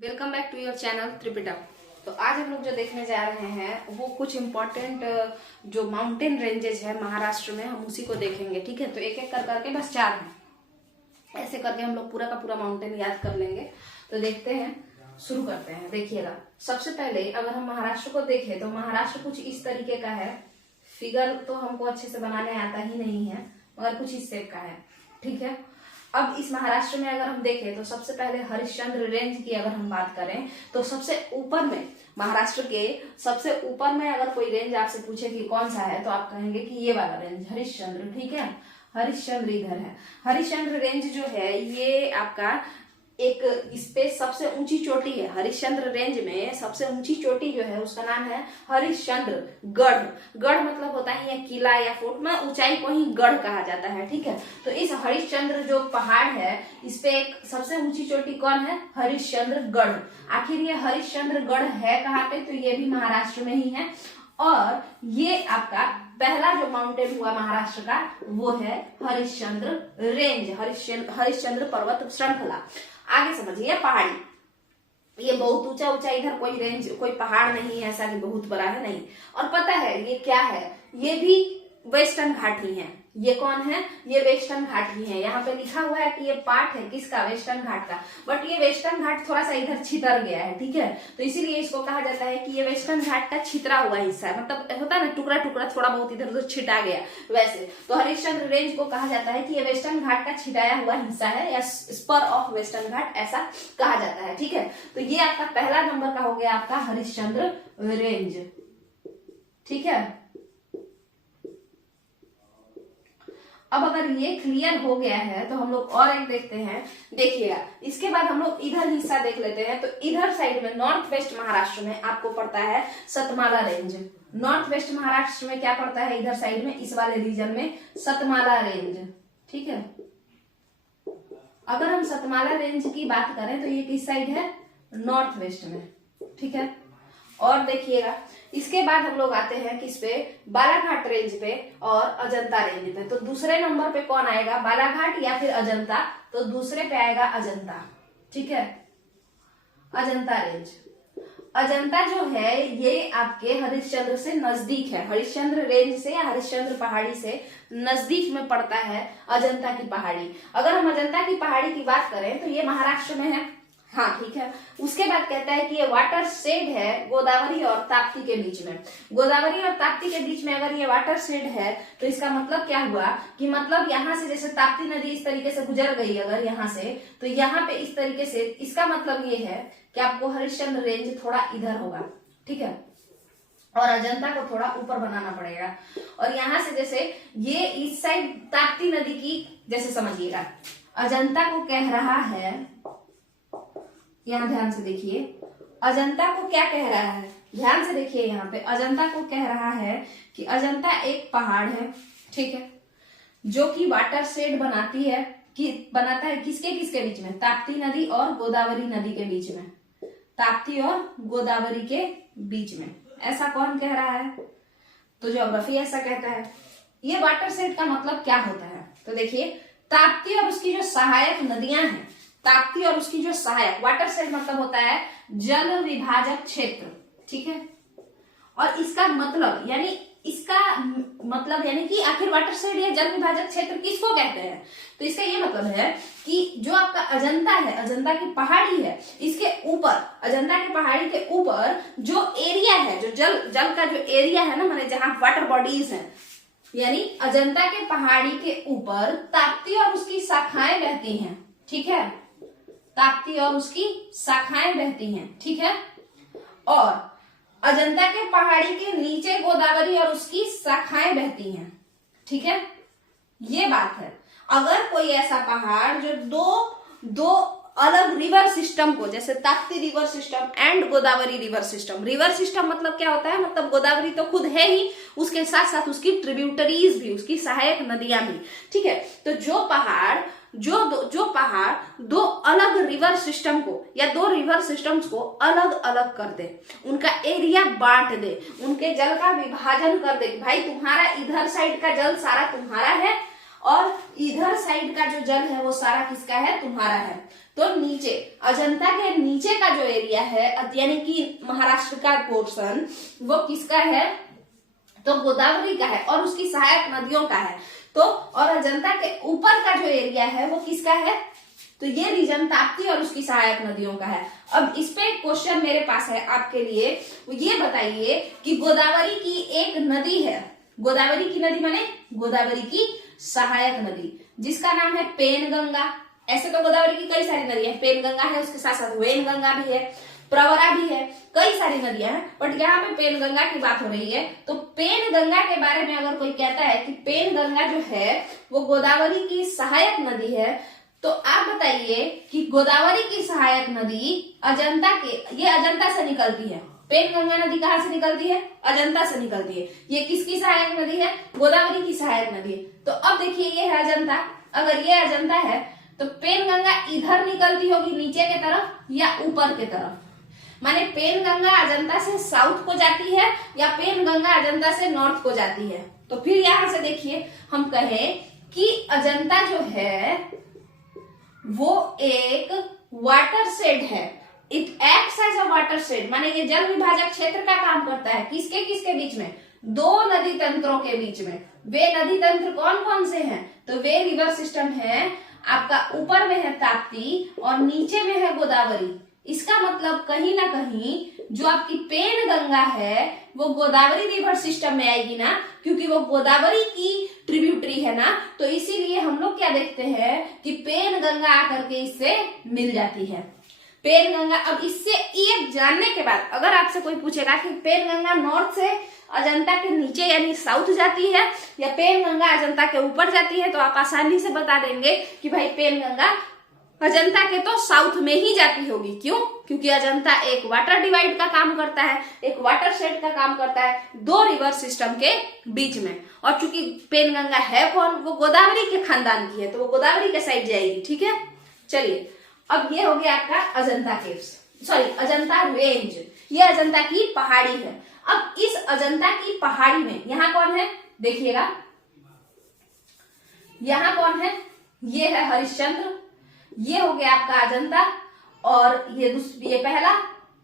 Welcome back to your channel Tripita. तो आज हम लोग जो देखने जा रहे हैं वो कुछ इम्पोर्टेंट जो माउंटेन रेंजेस है महाराष्ट्र में, हम उसी को देखेंगे। ठीक है, तो एक एक कर करके बस 4 हैं, ऐसे करके हम लोग पूरा का पूरा माउंटेन याद कर लेंगे। तो देखते हैं, शुरू करते हैं। देखिएगा, सबसे पहले अगर हम महाराष्ट्र को देखें तो महाराष्ट्र कुछ इस तरीके का है। फिगर तो हमको अच्छे से बनाने आता ही नहीं है, मगर कुछ इस टाइप का है। ठीक है, अब इस महाराष्ट्र में अगर हम देखें तो सबसे पहले हरिश्चंद्र रेंज की अगर हम बात करें तो सबसे ऊपर में, महाराष्ट्र के सबसे ऊपर में अगर कोई रेंज आपसे पूछे कि कौन सा है तो आप कहेंगे कि ये वाला रेंज हरिश्चंद्र। ठीक है, हरिश्चंद्र इधर है। हरिश्चंद्र रेंज जो है ये आपका एक इस पे सबसे ऊंची चोटी है। हरिश्चंद्र रेंज में सबसे ऊंची चोटी जो है उसका नाम है हरिश्चंद्र गढ़। गढ़ मतलब होता है किला या फोर्ट में, ऊंचाई को ही गढ़ कहा जाता है। ठीक है, तो इस हरिश्चंद्र जो पहाड़ है इस पे एक सबसे ऊंची चोटी कौन है? हरिश्चंद्र गढ़। आखिर ये हरिश्चंद्र गढ़ है कहाँ पे? तो ये भी महाराष्ट्र में ही है। और ये आपका पहला जो माउंटेन हुआ महाराष्ट्र का वो है हरिश्चंद्र रेंज, हरिश्चंद्र पर्वत श्रृंखला। आगे समझिए, पहाड़ी, ये बहुत ऊंचा ऊंचा, इधर कोई रेंज कोई पहाड़ नहीं है ऐसा कि बहुत बड़ा है, नहीं। और पता है ये क्या है? ये भी वेस्टर्न घाट ही है। ये कौन है? ये वेस्टर्न घाट ही है। यहाँ पे लिखा हुआ है कि ये पार्ट है किसका? वेस्टर्न घाट का। बट ये वेस्टर्न घाट थोड़ा सा इधर छितर गया है। ठीक है, तो इसीलिए इसको कहा जाता है कि ये वेस्टर्न घाट का छितरा हुआ हिस्सा है। मतलब होता है ना, टुकड़ा टुकड़ा थोड़ा बहुत इधर उधर छिटा गया, वैसे। तो हरिश्चंद्र रेंज को कहा जाता है कि ये वेस्टर्न घाट का छिटाया हुआ हिस्सा है, या स्पर ऑफ वेस्टर्न घाट ऐसा कहा जाता है। ठीक है, तो ये आपका पहला नंबर का हो गया आपका हरिश्चंद्र रेंज। ठीक है, अब अगर ये क्लियर हो गया है तो हम लोग और एक देखते हैं। देखिएगा, इसके बाद हम लोग इधर हिस्सा देख लेते हैं। तो इधर साइड में नॉर्थ वेस्ट महाराष्ट्र में आपको पड़ता है Satmala range. North west Maharashtra में क्या पड़ता है? इधर साइड में, इस वाले रीजन में सतमाला रेंज। ठीक है, अगर हम सतमाला रेंज की बात करें तो ये किस साइड है? नॉर्थ वेस्ट में। ठीक है, और देखिएगा इसके बाद हम लोग आते हैं किस पे? बालाघाट रेंज पे और अजंता रेंज पे। तो दूसरे नंबर पे कौन आएगा? बालाघाट या फिर अजंता? तो दूसरे पे आएगा अजंता। ठीक है, अजंता रेंज। अजंता जो है ये आपके हरिश्चंद्र से नजदीक है। हरिश्चंद्र रेंज से या हरिश्चंद्र पहाड़ी से नजदीक में पड़ता है अजंता की पहाड़ी। अगर हम अजंता की पहाड़ी की बात करें तो ये महाराष्ट्र में है। हाँ, ठीक है। उसके बाद कहता है कि ये वाटर शेड है गोदावरी और ताप्ती के बीच में। गोदावरी और ताप्ती के बीच में अगर ये वाटर शेड है तो इसका मतलब क्या हुआ कि मतलब यहाँ से जैसे ताप्ती नदी इस तरीके से गुजर गई अगर यहाँ से, तो यहाँ पे इस तरीके से, इसका मतलब ये है कि आपको हरिश्चंद्र रेंज थोड़ा इधर होगा। ठीक है, और अजंता को थोड़ा ऊपर बनाना पड़ेगा। और यहाँ से जैसे ये इस साइड ताप्ती नदी की, जैसे समझिएगा अजंता को कह रहा है, यहाँ ध्यान से देखिए, अजंता को क्या कह रहा है? ध्यान से देखिए, यहाँ पे अजंता को कह रहा है कि अजंता एक पहाड़ है। ठीक है, जो कि वाटर शेड बनाती है, कि बनाता है किसके किसके बीच में? ताप्ती नदी और गोदावरी नदी के बीच में। ताप्ती और गोदावरी के बीच में, ऐसा कौन कह रहा है? तो ज्योग्राफी ऐसा कहता है। ये वाटर शेड का मतलब क्या होता है? तो देखिए, ताप्ती और उसकी जो सहायक नदियां हैं, ताप्ती और उसकी जो सहायक, वाटर शेड मतलब होता है जल विभाजक क्षेत्र। ठीक है, और इसका मतलब यानी कि आखिर वाटर शेड या जल विभाजक क्षेत्र किसको कहते हैं? तो इसका ये मतलब है कि जो आपका अजंता है, अजंता की पहाड़ी है, इसके ऊपर, अजंता की पहाड़ी के ऊपर जो एरिया है, जो जल का जो एरिया है ना, माने जहां वाटर बॉडीज हैं, यानी अजंता के पहाड़ी के ऊपर ताप्ती और उसकी शाखाएं बहती हैं। ठीक है, ताप्ती और उसकी शाखाएं बहती हैं। ठीक है, और अजंता के पहाड़ी के नीचे गोदावरी और उसकी शाखाएं बहती हैं। ठीक है, ये बात है। अगर कोई ऐसा पहाड़ जो दो अलग रिवर सिस्टम को, जैसे Tapti river system and Godavari river system मतलब क्या होता है? मतलब गोदावरी तो खुद है ही, उसके साथ साथ उसकी ट्रिब्यूटरीज भी, उसकी सहायक नदियां भी। ठीक है, तो जो पहाड़ दो अलग रिवर सिस्टम को या दो रिवर सिस्टम्स को अलग अलग कर दे, उनका एरिया बांट दे, उनके जल का विभाजन कर दे, भाई तुम्हारा इधर साइड का जल सारा तुम्हारा है और इधर साइड का जो जल है वो सारा किसका है? तुम्हारा है। तो नीचे, अजंता के नीचे का जो एरिया है यानी कि महाराष्ट्र का पोर्शन वो किसका है, तो गोदावरी का है और उसकी सहायक नदियों का है। तो और अजंता के ऊपर का जो एरिया है वो किसका है, तो ये रीजन ताप्ती और उसकी सहायक नदियों का है। अब इस पे एक क्वेश्चन मेरे पास है आपके लिए, ये बताइए कि गोदावरी की एक नदी है, गोदावरी की नदी माने गोदावरी की सहायक नदी जिसका नाम है पेनगंगा। ऐसे तो गोदावरी की कई सारी नदियां हैं, पेनगंगा है, उसके साथ साथ वेनगंगा भी है, प्रवरा भी है, कई सारी नदियां हैं, बट यहाँ पे पेनगंगा की बात हो रही है। तो पेनगंगा के बारे में अगर कोई कहता है कि पेनगंगा जो है वो गोदावरी की सहायक नदी है, तो आप बताइए कि गोदावरी की सहायक नदी अजंता के, ये अजंता से निकलती है। पेनगंगा नदी कहाँ से निकलती है, अजंता से निकलती है। ये किसकी सहायक नदी है, गोदावरी की सहायक नदी है। तो अब देखिए ये है अजंता, अगर ये अजंता है तो पेनगंगा इधर निकलती होगी नीचे के तरफ या ऊपर के तरफ, माने पेनगंगा अजंता से साउथ को जाती है या पेनगंगा अजंता से नॉर्थ को जाती है। तो फिर यहां से देखिए हम कहें कि अजंता जो है वो एक वाटर शेड है, it acts as a watershed, माने ये जल विभाजक क्षेत्र का काम करता है। किसके किसके बीच में, दो नदी तंत्रों के बीच में। वे नदी तंत्र कौन कौन से हैं, तो वे रिवर सिस्टम है आपका, ऊपर में है ताप्ती और नीचे में है गोदावरी। इसका मतलब कहीं ना कहीं जो आपकी पेनगंगा है वो गोदावरी रिवर सिस्टम में आएगी ना, क्योंकि वो गोदावरी की ट्रिब्यूटरी है ना। तो इसीलिए हम लोग क्या देखते हैं कि पेनगंगा आकर के इससे मिल जाती है। पेनगंगा, अब इससे ये जानने के बाद अगर आपसे कोई पूछेगा कि पेनगंगा नॉर्थ से अजंता के नीचे यानी साउथ जाती है या पेनगंगा अजंता के ऊपर जाती है, तो आप आसानी से बता देंगे कि भाई पेनगंगा अजंता के तो साउथ में ही जाती होगी। क्यों, क्योंकि अजंता एक वाटर डिवाइड का काम करता है, एक वाटर शेड का काम करता है दो रिवर सिस्टम के बीच में। और चूंकि पेनगंगा है कौन, वो गोदावरी के खानदान की है, तो वो गोदावरी के साइड जाएगी। ठीक है, चलिए अब ये हो गया आपका Ajanta caves, sorry Ajanta range, ये अजंता की पहाड़ी है। अब इस अजंता की पहाड़ी में यहाँ कौन है, देखिएगा यहाँ कौन है, ये है हरिश्चंद्र, ये हो गया आपका अजंता और ये पहला।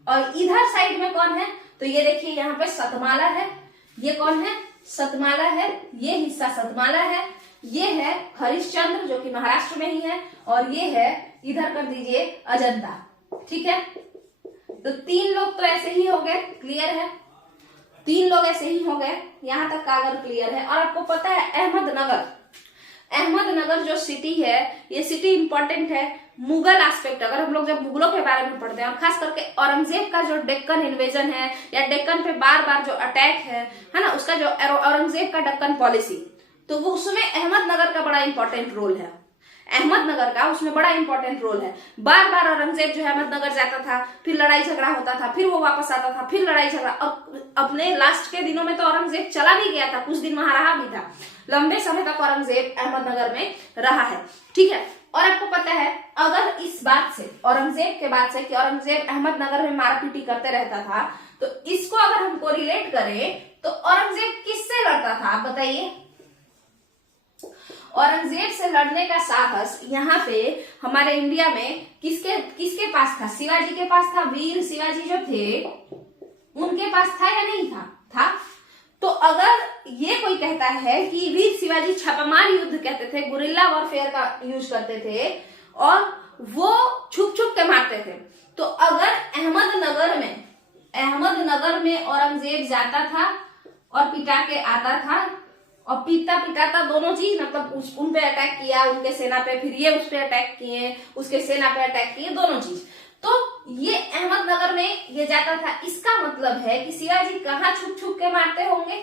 और इधर साइड में कौन है, तो ये देखिए यहाँ पे सतमाला है, ये कौन है, सतमाला है, ये हिस्सा सतमाला है, ये है हरिश्चंद्र जो कि महाराष्ट्र में ही है, और ये है इधर कर दीजिए अजंता। ठीक है, तो तीन लोग तो ऐसे ही हो गए, क्लियर है, तीन लोग ऐसे ही हो गए, यहां तक कागज क्लियर है। और आपको पता है अहमदनगर, अहमदनगर जो सिटी है, ये सिटी इंपॉर्टेंट है मुगल एस्पेक्ट। अगर हम लोग जब मुगलों के बारे में पढ़ते हैं और खास करके औरंगजेब का जो डेक्कन इन्वेजन है या डेक्कन पे बार बार जो अटैक है ना, उसका जो औरंगजेब का डेक्कन पॉलिसी, तो वो उसमें अहमदनगर का बड़ा इंपॉर्टेंट रोल है, अहमदनगर का उसमें बड़ा इंपॉर्टेंट रोल है। बार बार औरंगजेब जो है अहमदनगर जाता था, फिर लड़ाई झगड़ा होता था, फिर वो वापस आता था, फिर लड़ाई झगड़ा। अब अपने लास्ट के दिनों में तो औरंगजेब चला भी गया था, कुछ दिन वहां रहा भी था, लंबे समय तक औरंगजेब अहमदनगर में रहा है। ठीक है, और आपको पता है अगर इस बात से, औरंगजेब के बाद से कि औरंगजेब अहमदनगर में मारपीटी करते रहता था, तो इसको अगर हमको रिलेट करें तो औरंगजेब किससे लड़ता था, आप बताइए। औरंगजेब से लड़ने का साहस यहाँ पे हमारे इंडिया में किसके पास था, शिवाजी के पास था। वीर शिवाजी जो थे उनके पास था या नहीं था, था। तो अगर ये कोई कहता है कि वीर शिवाजी छापामार युद्ध कहते थे, गुरिल्ला वॉरफेयर का यूज करते थे और वो छुप छुप के मारते थे, तो अगर अहमदनगर में औरंगजेब जाता था और पिटा के आता था, और पीटा पिटाता दोनों चीज, मतलब उन पे अटैक किया उनके सेना पे, फिर ये उस पे अटैक किए, उसके सेना पे अटैक किए, दोनों चीज, तो ये अहमदनगर में ये जाता था। इसका मतलब है कि शिवाजी कहाँ छुप छुप के मारते होंगे,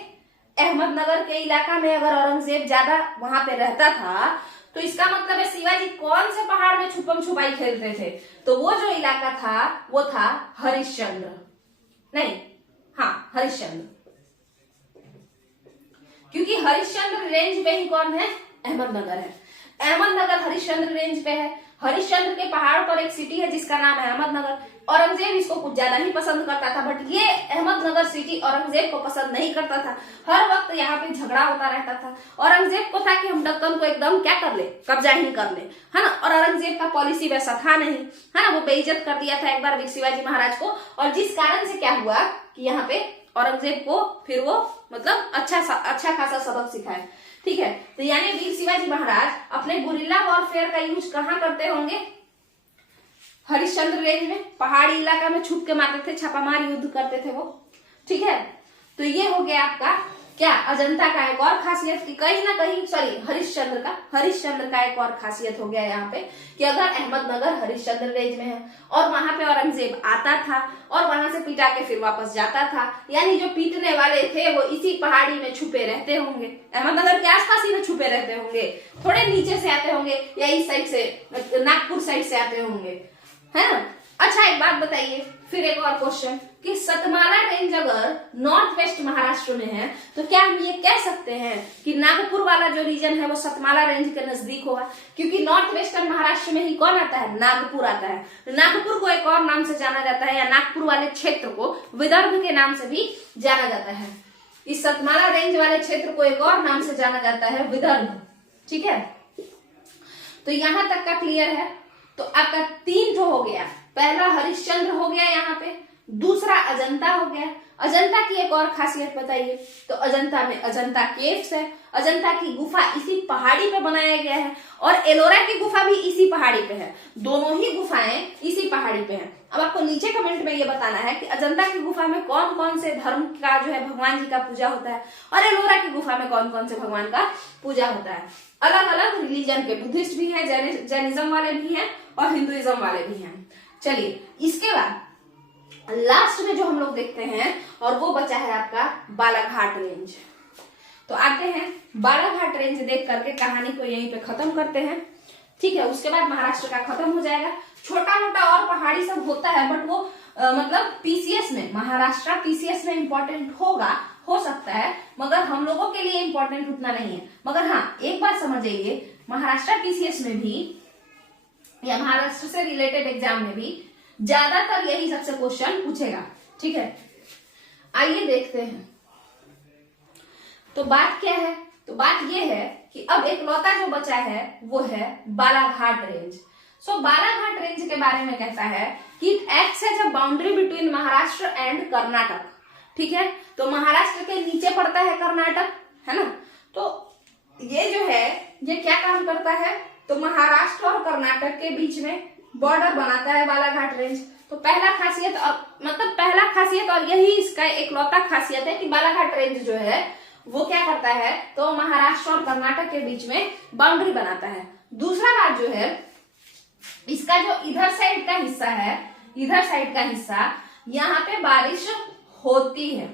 अहमदनगर के इलाका में। अगर औरंगजेब ज्यादा वहां पे रहता था तो इसका मतलब है शिवाजी कौन से पहाड़ में छुपम छुपाई खेलते थे, तो वो जो इलाका था वो था हरिश्चंद्र, नहीं हाँ हरिश्चंद्र, क्योंकि हरिश्चंद्र रेंज पे ही कौन है, अहमदनगर है। अहमदनगर हरिश्चंद्र रेंज पे है, हरिश्चंद्र के पहाड़ पर एक सिटी है जिसका नाम है अहमदनगर। औरंगजेब इसको कुछ ज्यादा ही पसंद करता था, बट ये अहमदनगर सिटी औरंगजेब को पसंद नहीं करता था। हर वक्त यहाँ पे झगड़ा होता रहता था। औरंगजेब को था कि हम दक्कन को एकदम क्या कर ले, कब्जा ही कर ले, है ना। और औरंगजेब का पॉलिसी वैसा था नहीं, है ना। वो बेइज्जत कर दिया था एक बार शिवाजी महाराज को, और जिस कारण से क्या हुआ कि यहाँ पे औरंगजेब को फिर वो मतलब अच्छा खासा सबक सिखाया, ठीक है। तो यानी वीर शिवाजी महाराज अपने गुरिल्ला वॉरफेयर का यूज कहाँ करते होंगे? हरिश्चंद्र रेंज में, पहाड़ी इलाका में छुप के मारते थे, छापामार युद्ध करते थे वो, ठीक है। तो ये हो गया आपका क्या, अजंता का एक और खासियत कि कहीं ना कहीं, सॉरी हरिश्चंद्र का एक और खासियत हो गया यहाँ पे कि अगर अहमदनगर हरिश्चंद्र रेंज में है और वहां पे औरंगजेब आता था और वहां से पिटा के फिर वापस जाता था, यानी जो पीटने वाले थे वो इसी पहाड़ी में छुपे रहते होंगे, अहमदनगर के आसपास ही में छुपे रहते होंगे, थोड़े नीचे से आते होंगे या इस साइड से नागपुर साइड से आते होंगे, है ना। अच्छा एक बात बताइए, फिर एक और क्वेश्चन कि सतमाला रेंज अगर नॉर्थ वेस्ट महाराष्ट्र में है तो क्या हम ये कह सकते हैं कि नागपुर वाला जो रीजन है वो सतमाला रेंज के नजदीक होगा? क्योंकि नॉर्थ वेस्टर्न महाराष्ट्र में ही कौन आता है? नागपुर आता है। नागपुर को एक और नाम से जाना जाता है, या नागपुर वाले क्षेत्र को विदर्भ के नाम से भी जाना जाता है। इस सतमाला रेंज वाले क्षेत्र को एक और नाम से जाना जाता है विदर्भ, ठीक है। तो यहां तक का क्लियर है। तो आपका 3 हो गया, पहला हरिश्चंद्र हो गया यहाँ पे, दूसरा अजंता हो गया। अजंता की एक और खासियत बताइए। तो अजंता में अजंता केव्स है, अजंता की गुफा इसी पहाड़ी पे बनाया गया है, और एलोरा की गुफा भी इसी पहाड़ी पे है। दोनों ही गुफाएं इसी पहाड़ी पे हैं। अब आपको नीचे कमेंट में ये बताना है कि अजंता की गुफा में कौन कौन से धर्म का जो है भगवान जी का पूजा होता है, और एलोरा की गुफा में कौन कौन से भगवान का पूजा होता है। अलग अलग रिलीजन के, बुद्धिस्ट भी है, जैनिज्म वाले भी हैं और हिंदुइज्म वाले भी हैं। चलिए इसके बाद लास्ट में जो हम लोग देखते हैं और वो बचा है आपका बालाघाट रेंज। तो आते हैं बालाघाट रेंज देख करके कहानी को यहीं पे खत्म करते हैं, ठीक है। उसके बाद महाराष्ट्र का खत्म हो जाएगा। छोटा मोटा और पहाड़ी सब होता है, बट वो मतलब पीसीएस में, महाराष्ट्र पीसीएस में इंपॉर्टेंट होगा, हो सकता है, मगर हम लोगों के लिए इंपॉर्टेंट उतना नहीं है। मगर हाँ एक बात समझिए, महाराष्ट्र पीसीएस में भी या महाराष्ट्र से रिलेटेड एग्जाम में भी ज्यादातर यही सबसे क्वेश्चन पूछेगा, ठीक है। आइए देखते हैं। तो बात क्या है? तो बात यह है कि अब एक लौता जो बचा है वो है Balaghat range. So Balaghat range के बारे में कहता है कि it acts as a boundary between Maharashtra and Karnataka, ठीक है। तो महाराष्ट्र के नीचे पड़ता है कर्नाटक, है ना। तो ये जो है ये क्या काम करता है? तो महाराष्ट्र और कर्नाटक के बीच में बॉर्डर बनाता है बालाघाट रेंज। तो पहला खासियत, मतलब पहला खासियत और यही इसका एकलौता खासियत है कि बालाघाट रेंज जो है वो क्या करता है, तो महाराष्ट्र और कर्नाटक के बीच में बाउंड्री बनाता है। दूसरा बात जो है, इसका जो इधर साइड का हिस्सा है, इधर साइड का हिस्सा, यहाँ पे बारिश होती है,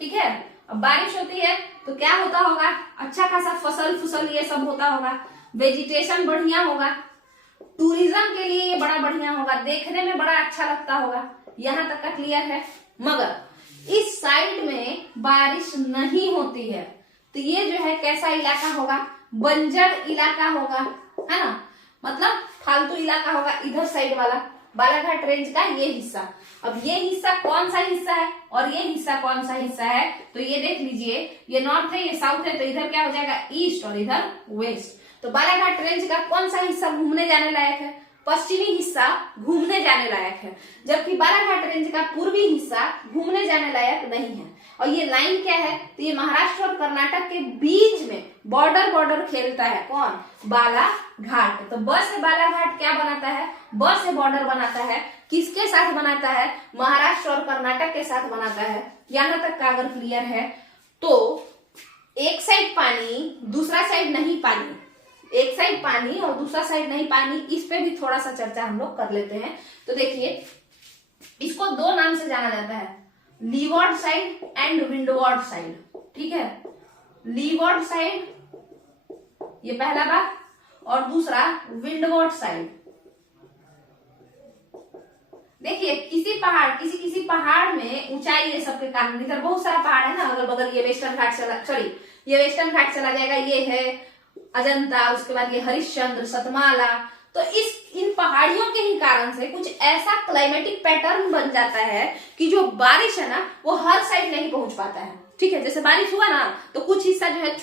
ठीक है। अब बारिश होती है तो क्या होता होगा? अच्छा खासा फसल ये सब होता होगा, वेजिटेशन बढ़िया होगा, टूरिज्म के लिए ये बड़ा बढ़िया होगा, देखने में बड़ा अच्छा लगता होगा। यहाँ तक का क्लियर है। मगर इस साइड में बारिश नहीं होती है, तो ये जो है कैसा इलाका होगा? बंजर इलाका होगा, है ना, मतलब फालतू इलाका होगा इधर साइड वाला बालाघाट रेंज का ये हिस्सा। अब ये हिस्सा कौन सा हिस्सा है और ये हिस्सा कौन सा हिस्सा है? तो ये देख लीजिए, ये नॉर्थ है, ये साउथ है, तो इधर क्या हो जाएगा? ईस्ट, और इधर वेस्ट। तो बालाघाट रेंज का कौन सा हिस्सा घूमने जाने लायक है? पश्चिमी हिस्सा घूमने जाने लायक है, जबकि बालाघाट रेंज का पूर्वी हिस्सा घूमने जाने लायक नहीं है। और ये लाइन क्या है? तो ये महाराष्ट्र और कर्नाटक के बीच में बॉर्डर खेलता है। कौन? बालाघाट। तो ब से बालाघाट क्या बनाता है? ब से बॉर्डर बनाता है। किसके साथ बनाता है? महाराष्ट्र और कर्नाटक के साथ बनाता है। यहां तक का अगर क्लियर है तो एक साइड पानी, दूसरा साइड नहीं पानी, एक साइड पानी और दूसरा साइड नहीं पानी, इस पे भी थोड़ा सा चर्चा हम लोग कर लेते हैं। तो देखिए, इसको दो नाम से जाना जाता है, लीवॉर्ड साइड एंड विंडवर्ड साइड, ठीक है। लीवॉर्ड साइड ये पहला बात, और दूसरा विंडवर्ड साइड। देखिए किसी पहाड़ में ऊंचाई ये सबके कारण, इधर बहुत सारा पहाड़ है ना अगल बगल, ये वेस्टर्न घाट चला जाएगा, ये है अजंता, उसके बाद ये हरिश्चंद्र, सतमाला, तो इन पहाड़ियों के ही कारण से कुछ ऐसा क्लाइमेटिक पैटर्न बन जाता है कि जो बारिश है ना वो हर साइड नहीं पहुंच पाता है। ठीक है, जैसे बारिश हुआ ना तो कुछ हिस्सा जो है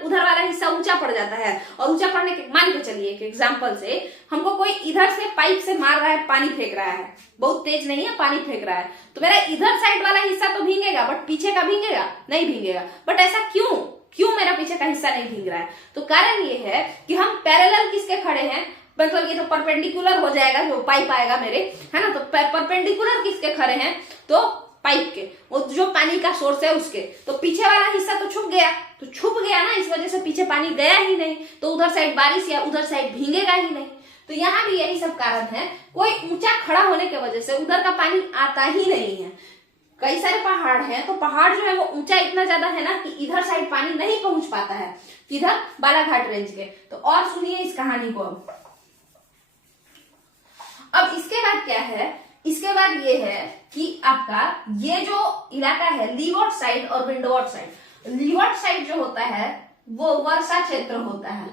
उधर वाला हिस्सा ऊंचा पड़ जाता है, और ऊंचा पड़ने के मान के चलिए एक एग्जांपल से हमको कोई इधर से पाइप से मार रहा है, पानी फेंक रहा है, बहुत तेज नहीं है, पानी फेंक रहा है, तो मेरा इधर साइड वाला हिस्सा तो भीगेगा बट पीछे का भीगेगा नहीं भीगेगा। बट ऐसा क्यों मेरा पीछे का हिस्सा नहीं भीग रहा है? तो कारण ये है कि हम पैरेलल किसके खड़े हैं, मतलब ये तो परपेंडिकुलर हो जाएगा जो पाइप आएगा मेरे, है ना, तो परपेंडिकुलर किसके खड़े हैं, तो पाइप के, वो जो पानी का सोर्स है उसके। तो पीछे वाला हिस्सा तो छुप गया ना, इस वजह से पीछे पानी गया ही नहीं, तो उधर साइड बारिश या उधर साइड भीगेगा ही नहीं। तो यहाँ भी यही सब कारण है, कोई ऊंचा खड़ा होने की वजह से उधर का पानी आता ही नहीं है। कई सारे पहाड़ हैं, तो पहाड़ जो है वो ऊंचा इतना ज्यादा है ना कि इधर साइड पानी नहीं पहुंच पाता है, इधर बालाघाट रेंज के। तो और सुनिए इस कहानी को। अब इसके बाद क्या है, इसके बाद ये है कि आपका ये जो इलाका है लीवर्ड साइड और विंडवर्ड साइड, लीवर्ड साइड जो होता है वो वर्षा क्षेत्र होता है,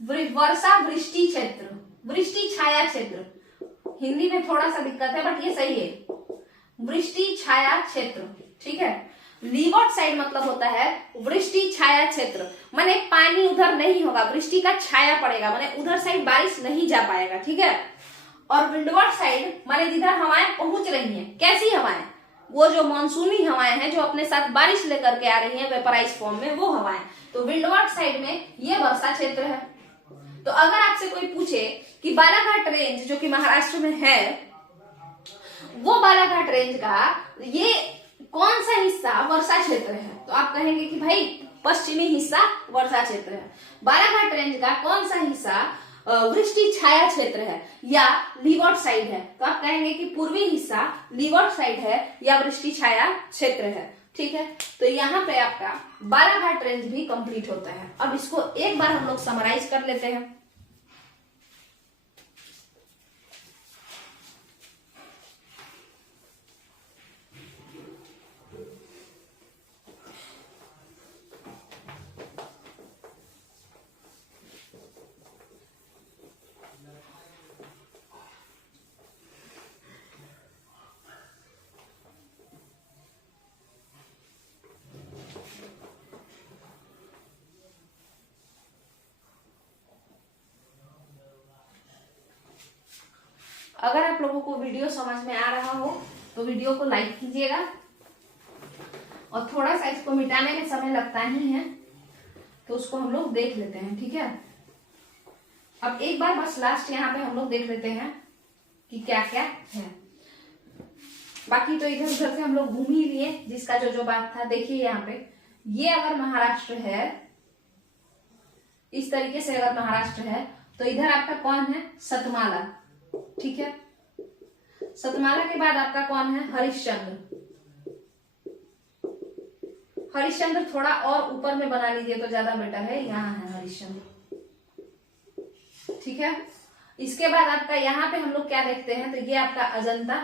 वर्षा वृष्टि क्षेत्र, वृष्टि छाया क्षेत्र, हिंदी में थोड़ा सा दिक्कत है बट ये सही है, वृष्टि छाया क्षेत्र। ठीक है, लीवर्ड साइड मतलब होता है वृष्टि छाया क्षेत्र, माने पानी उधर नहीं होगा, वृष्टि का छाया पड़ेगा, माने उधर साइड बारिश नहीं जा पाएगा। ठीक है, और विंडवर्ड साइड माने जिधर हवाएं पहुंच रही हैं, कैसी हवाएं, वो जो मानसूनी हवाएं हैं जो अपने साथ बारिश लेकर के आ रही हैं वेपराइज फॉर्म में, वो हवाएं। तो विंडवर्ड साइड में ये वर्षा क्षेत्र है। तो अगर आपसे कोई पूछे कि बालाघाट रेंज जो कि महाराष्ट्र में है, वो बालाघाट रेंज का ये कौन सा हिस्सा वर्षा क्षेत्र है, तो आप कहेंगे कि भाई पश्चिमी हिस्सा वर्षा क्षेत्र है। बालाघाट रेंज का कौन सा हिस्सा वृष्टि छाया क्षेत्र है या लीवर्ड साइड है, तो आप कहेंगे कि पूर्वी हिस्सा लीवर्ड साइड है या वृष्टि छाया क्षेत्र है। ठीक है, तो यहाँ पे आपका बालाघाट रेंज भी कंप्लीट होता है। अब इसको एक बार हम लोग समराइज कर लेते हैं। अगर आप लोगों को वीडियो समझ में आ रहा हो तो वीडियो को लाइक कीजिएगा, और थोड़ा सा इसको मिटाने में समय लगता ही है तो उसको हम लोग देख लेते हैं। ठीक है, अब एक बार बस लास्ट यहाँ पे हम लोग देख लेते हैं कि क्या क्या है, बाकी तो इधर उधर से हम लोग घूम ही लिए जिसका जो बात था। देखिए यहाँ पे ये अगर महाराष्ट्र है, इस तरीके से अगर महाराष्ट्र है तो इधर आपका कौन है, सतमाला। ठीक है, सतमाला के बाद आपका कौन है, हरिश्चंद्र। हरिश्चंद्र थोड़ा और ऊपर में बना लीजिए तो ज्यादा बेटर है, यहाँ है हरिश्चंद्र। ठीक है, इसके बाद आपका यहाँ पे हम लोग क्या देखते हैं, तो ये आपका अजंता।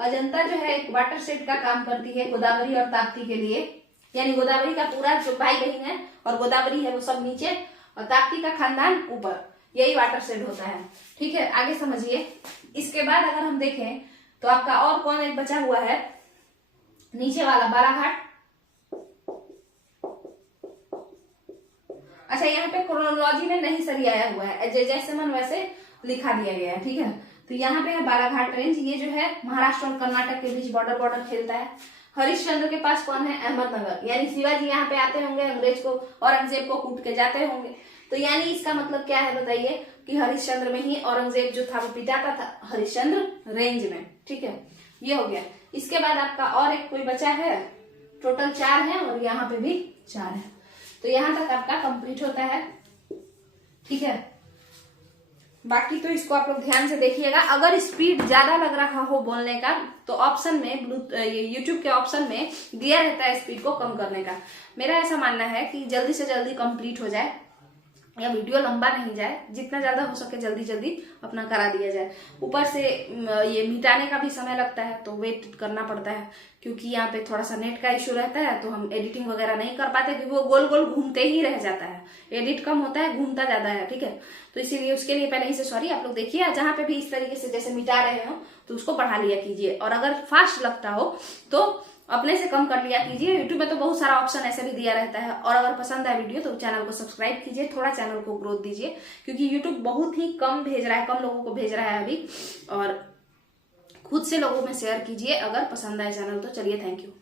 अजंता जो है एक वाटर शेड का काम करती है गोदावरी और ताप्ती के लिए, यानी गोदावरी का पूरा जो भाई बहन है और गोदावरी है वो सब नीचे और ताप्ती का खानदान ऊपर, यही वाटर शेड होता है। ठीक है, आगे समझिए। इसके बाद अगर हम देखें तो आपका और कौन एक बचा हुआ है, नीचे वाला बालाघाट। अच्छा, यहाँ पे क्रोनोलॉजी में नहीं सरियाया हुआ है, जैसे मन वैसे लिखा दिया गया है। ठीक है, तो यहाँ पे है बालाघाट रेंज, ये जो है महाराष्ट्र और कर्नाटक के बीच बॉर्डर खेलता है। हरिश्चंद्र के पास कौन है, अहमदनगर, यानी शिवाजी यहाँ पे आते होंगे, अंग्रेज को औरंगजेब को कूट के जाते होंगे, तो यानी इसका मतलब क्या है बताइए कि हरिश्चंद्र में ही औरंगजेब जो था वो पिटाता था, हरिश्चंद्र रेंज में। ठीक है, ये हो गया। इसके बाद आपका और एक कोई बचा है, टोटल 4 है और यहाँ पे भी 4 है, तो यहाँ तक आपका कंप्लीट होता है। ठीक है, बाकी तो इसको आप लोग ध्यान से देखिएगा। अगर स्पीड ज्यादा लग रहा हो बोलने का तो ऑप्शन में यूट्यूब के ऑप्शन में दिया रहता है स्पीड को कम करने का। मेरा ऐसा मानना है कि जल्दी से जल्दी कंप्लीट हो जाए या वीडियो लंबा नहीं जाए, जितना ज्यादा हो सके जल्दी जल्दी अपना करा दिया जाए। ऊपर से ये मिटाने का भी समय लगता है, तो वेट करना पड़ता है, क्योंकि यहाँ पे थोड़ा सा नेट का इशू रहता है, तो हम एडिटिंग वगैरह नहीं कर पाते, क्योंकि वो गोल गोल घूमते ही रह जाता है, एडिट कम होता है, घूमता ज्यादा है, ठीक है। तो इसीलिए उसके लिए पहले ही से सॉरी। आप लोग देखिए, जहां पे भी इस तरीके से जैसे मिटा रहे हो तो उसको बढ़ा लिया कीजिए, और अगर फास्ट लगता हो तो अपने से कम कर लिया कीजिए। यूट्यूब में तो बहुत सारा ऑप्शन ऐसे भी दिया रहता है। और अगर पसंद आए वीडियो तो चैनल को सब्सक्राइब कीजिए, थोड़ा चैनल को ग्रोथ दीजिए, क्योंकि यूट्यूब बहुत ही कम भेज रहा है, कम लोगों को भेज रहा है अभी। और खुद से लोगों में शेयर कीजिए अगर पसंद आए चैनल तो। चलिए, थैंक यू।